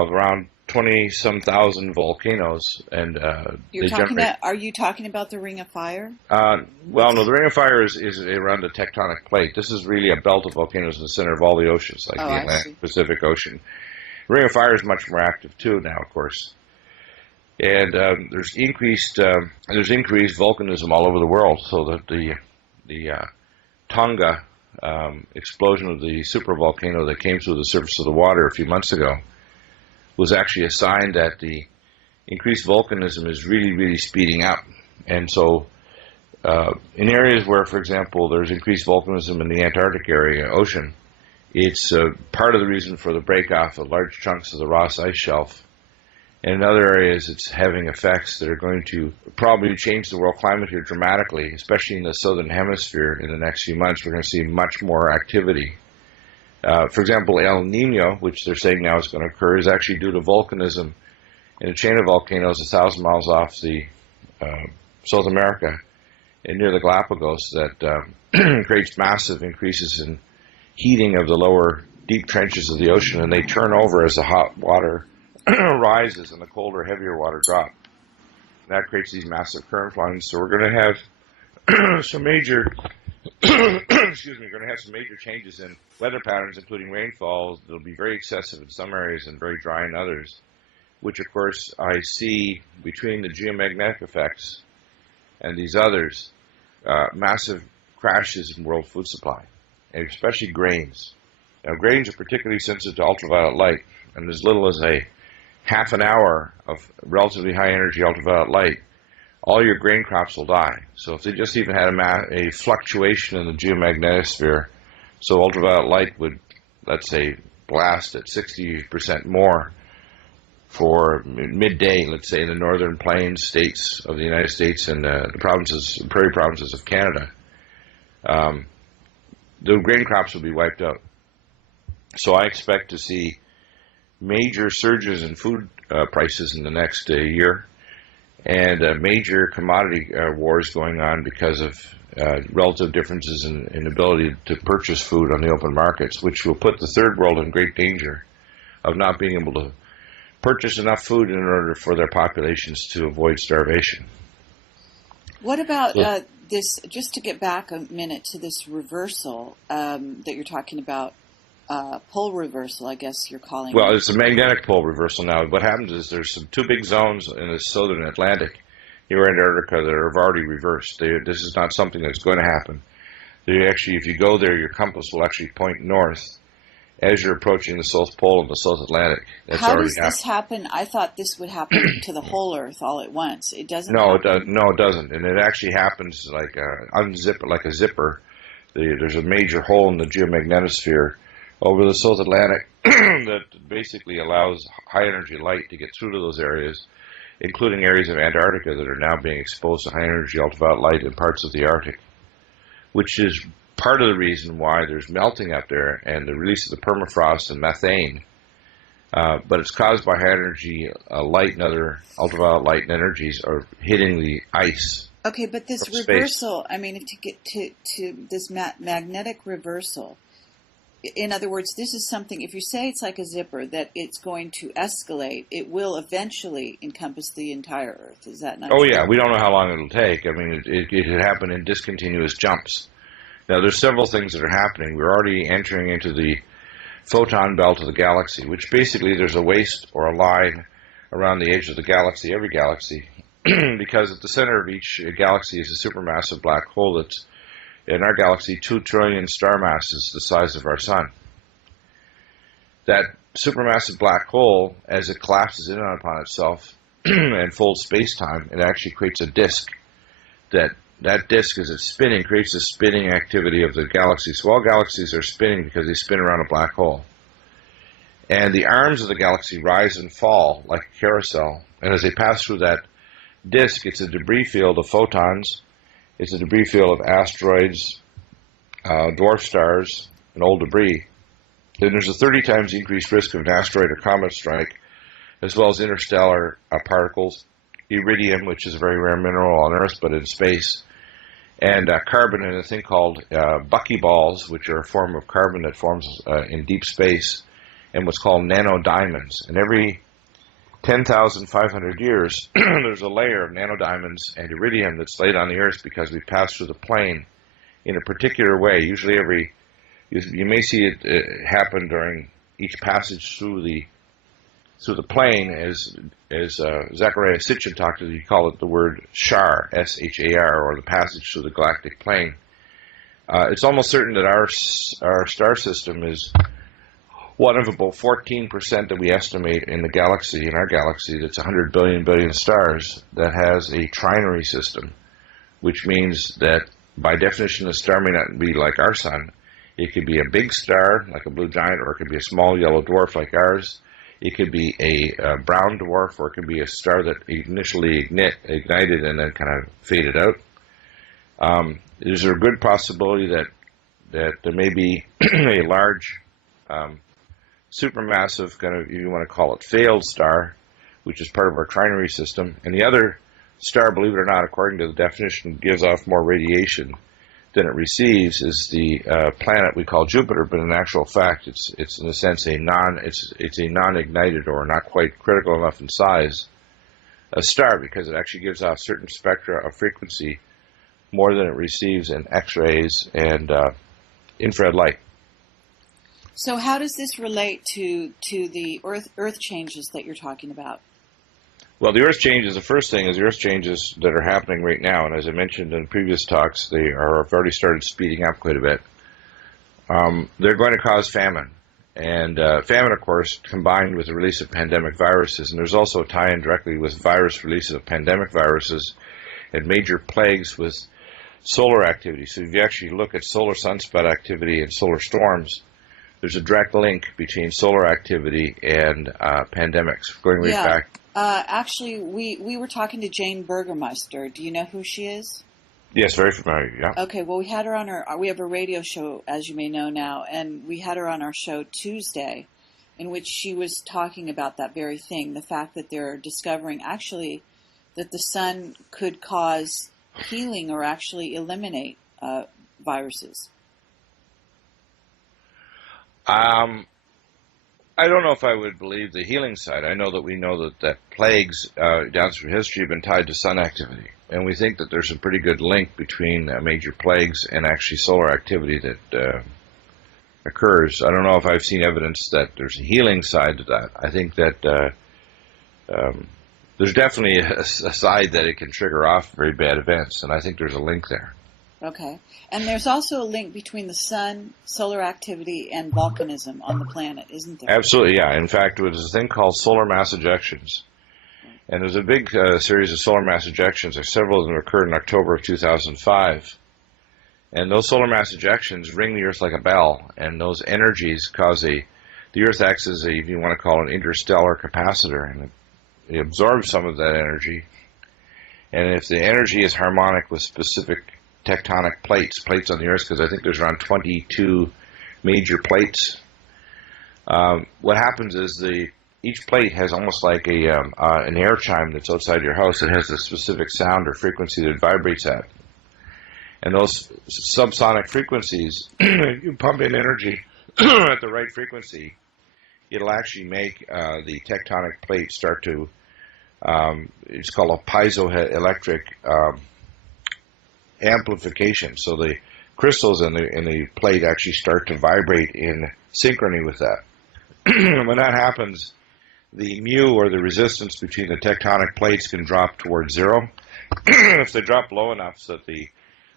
of around 20-some thousand volcanoes, and You're they talking generate. about, are you talking about the Ring of Fire? Well, no, the Ring of Fire is around the tectonic plate. This is really a belt of volcanoes in the center of all the oceans, like Oh, the I see. Atlantic Pacific Ocean. Ring of Fire is much more active too now, of course, and there's increased volcanism all over the world. So that the Tonga explosion of the supervolcano that came through the surface of the water a few months ago was actually a sign that the increased volcanism is really, really speeding up. And so in areas where, for example, there's increased volcanism in the Antarctic area ocean, it's part of the reason for the break-off of large chunks of the Ross Ice Shelf. And in other areas, it's having effects that are going to probably change the world climate here dramatically, especially in the southern hemisphere in the next few months. We're going to see much more activity. For example, El Nino, which they're saying now is going to occur, is actually due to volcanism in a chain of volcanoes 1,000 miles off the South America and near the Galapagos that creates massive increases in heating of the lower deep trenches of the ocean, and they turn over as the hot water rises and the colder, heavier water drops. That creates these massive current lines. So we're going to have some major, excuse me, we're going to have some major changes in weather patterns, including rainfalls. They'll be very excessive in some areas and very dry in others, which of course I see between the geomagnetic effects and these others, massive crashes in world food supply, and especially grains. Now, grains are particularly sensitive to ultraviolet light, and as little as a half an hour of relatively high energy ultraviolet light, all your grain crops will die. So if they just even had a fluctuation in the geomagnetosphere, so ultraviolet light would, let's say, blast at 60% more for midday, let's say, in the northern plains states of the United States and the prairie provinces of Canada, the grain crops will be wiped out. So I expect to see major surges in food prices in the next year, and major commodity wars going on because of relative differences in ability to purchase food on the open markets, which will put the third world in great danger of not being able to purchase enough food in order for their populations to avoid starvation. What about this, just to get back a minute to this reversal that you're talking about, pole reversal, I guess you're calling Well, it. it's a magnetic pole reversal now. What happens is there's some two big zones in the southern Atlantic here in Antarctica that have already reversed. This is not something that's going to happen. They actually, if you go there, your compass will actually point north as you're approaching the South Pole of the South Atlantic. That's How already does this happen? I thought this would happen to the whole Earth all at once. It doesn't No, happen. no, it doesn't. And it actually happens like like a zipper. There's a major hole in the geomagnetosphere over the South Atlantic that basically allows high energy light to get through to those areas, including areas of Antarctica that are now being exposed to high energy ultraviolet light in parts of the Arctic, which is part of the reason why there's melting up there and the release of the permafrost and methane. But it's caused by high energy light and other ultraviolet light and energies are hitting the ice. Okay, but this From space. reversal, I mean, to get to this magnetic reversal, in other words, this is something, if you say it's like a zipper, that it's going to escalate, it will eventually encompass the entire Earth. Is that not Oh, true? yeah, we don't know how long it'll take. I mean, it could happen in discontinuous jumps. Now, there's several things that are happening. We're already entering into the photon belt of the galaxy, which basically there's a waist or a line around the edge of the galaxy, every galaxy, because at the center of each galaxy is a supermassive black hole that's, in our galaxy, 2 trillion star masses the size of our sun. That supermassive black hole, as it collapses in upon itself and folds space-time, it actually creates a disk. That disk, as it's spinning, creates the spinning activity of the galaxy. So all galaxies are spinning because they spin around a black hole. And the arms of the galaxy rise and fall like a carousel. And as they pass through that disk, it's a debris field of photons. It's a debris field of asteroids, dwarf stars, and old debris. Then there's a 30 times increased risk of an asteroid or comet strike, as well as interstellar particles, iridium, which is a very rare mineral on Earth but in space, and carbon in a thing called buckyballs, which are a form of carbon that forms in deep space and what's called nanodiamonds. And every 10,500 years, there's a layer of nanodiamonds and iridium that's laid on the Earth because we pass through the plane in a particular way. Usually you may see it happen during each passage through the plane, as Zechariah Sitchin talked to, you call it the word SHAR, S-H-A-R, or the passage through the galactic plane. It's almost certain that our star system is one of about 14% that we estimate in our galaxy, that's 100 billion stars, that has a trinary system, which means that by definition the star may not be like our sun. It could be a big star, like a blue giant, or it could be a small yellow dwarf like ours. It could be a brown dwarf, or it could be a star that initially ignited and then kind of faded out. There's a good possibility that there may be a large supermassive, kind of, if you want to call it, failed star, which is part of our trinary system. And the other star, believe it or not, according to the definition, gives off more radiation than it receives, is the planet we call Jupiter. But in actual fact, it's in a sense a non-ignited, or not quite critical enough in size, a star, because it actually gives off certain spectra of frequency more than it receives in X-rays and infrared light. So how does this relate to the Earth changes that you're talking about? Well, the Earth changes, the first thing is the Earth changes that are happening right now, and as I mentioned in previous talks, have already started speeding up quite a bit. They're going to cause famine, and famine, of course, combined with the release of pandemic viruses, and there's also a tie-in directly with virus releases of pandemic viruses and major plagues with solar activity. So if you actually look at solar sunspot activity and solar storms, there's a direct link between solar activity and pandemics, going right back. Actually, we were talking to Jane Burgermeister. Do you know who she is? Yes, very familiar, yeah. Okay, well, we had her on we have a radio show, as you may know now, and we had her on our show Tuesday, in which she was talking about that very thing, the fact that they're discovering, actually, that the sun could cause healing or actually eliminate viruses. I don't know if I would believe the healing side. I know that plagues down through history have been tied to sun activity, and we think that there's a pretty good link between major plagues and actually solar activity that occurs. I don't know if I've seen evidence that there's a healing side to that. I think that there's definitely a side that it can trigger off very bad events, and I think there's a link there. Okay. And there's also a link between the sun, solar activity, and volcanism on the planet, isn't there? Absolutely, yeah. In fact, there's a thing called solar mass ejections. And there's a big series of solar mass ejections. Several of them occurred in October of 2005. And those solar mass ejections ring the Earth like a bell, and those energies cause the Earth acts as if you want to call it an interstellar capacitor, and it absorbs some of that energy. And if the energy is harmonic with specific tectonic plates on the Earth, because I think there's around 22 major plates. What happens is each plate has almost like an air chime that's outside your house. It has a specific sound or frequency that it vibrates at. And those subsonic frequencies, you pump in energy at the right frequency, it'll actually make the tectonic plate start to, it's called a piezoelectric amplification. So the crystals in the plate actually start to vibrate in synchrony with that. When that happens, the mu, or the resistance between the tectonic plates, can drop towards zero. If they drop low enough so that the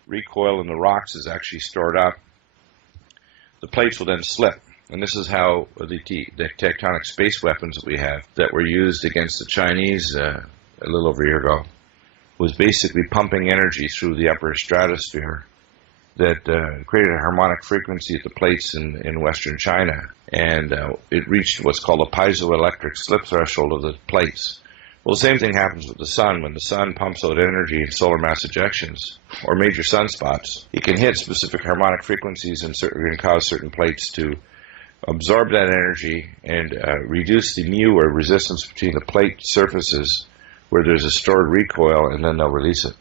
recoil in the rocks is actually stored up, the plates will then slip. And this is how the tectonic space weapons that we have that were used against the Chinese a little over a year ago was basically pumping energy through the upper stratosphere that created a harmonic frequency at the plates in western China. And it reached what's called a piezoelectric slip threshold of the plates. Well, the same thing happens with the sun. When the sun pumps out energy in solar mass ejections or major sunspots, it can hit specific harmonic frequencies and can cause certain plates to absorb that energy and reduce the mu, or resistance, between the plate surfaces where there's a stored recoil, and then they'll release it.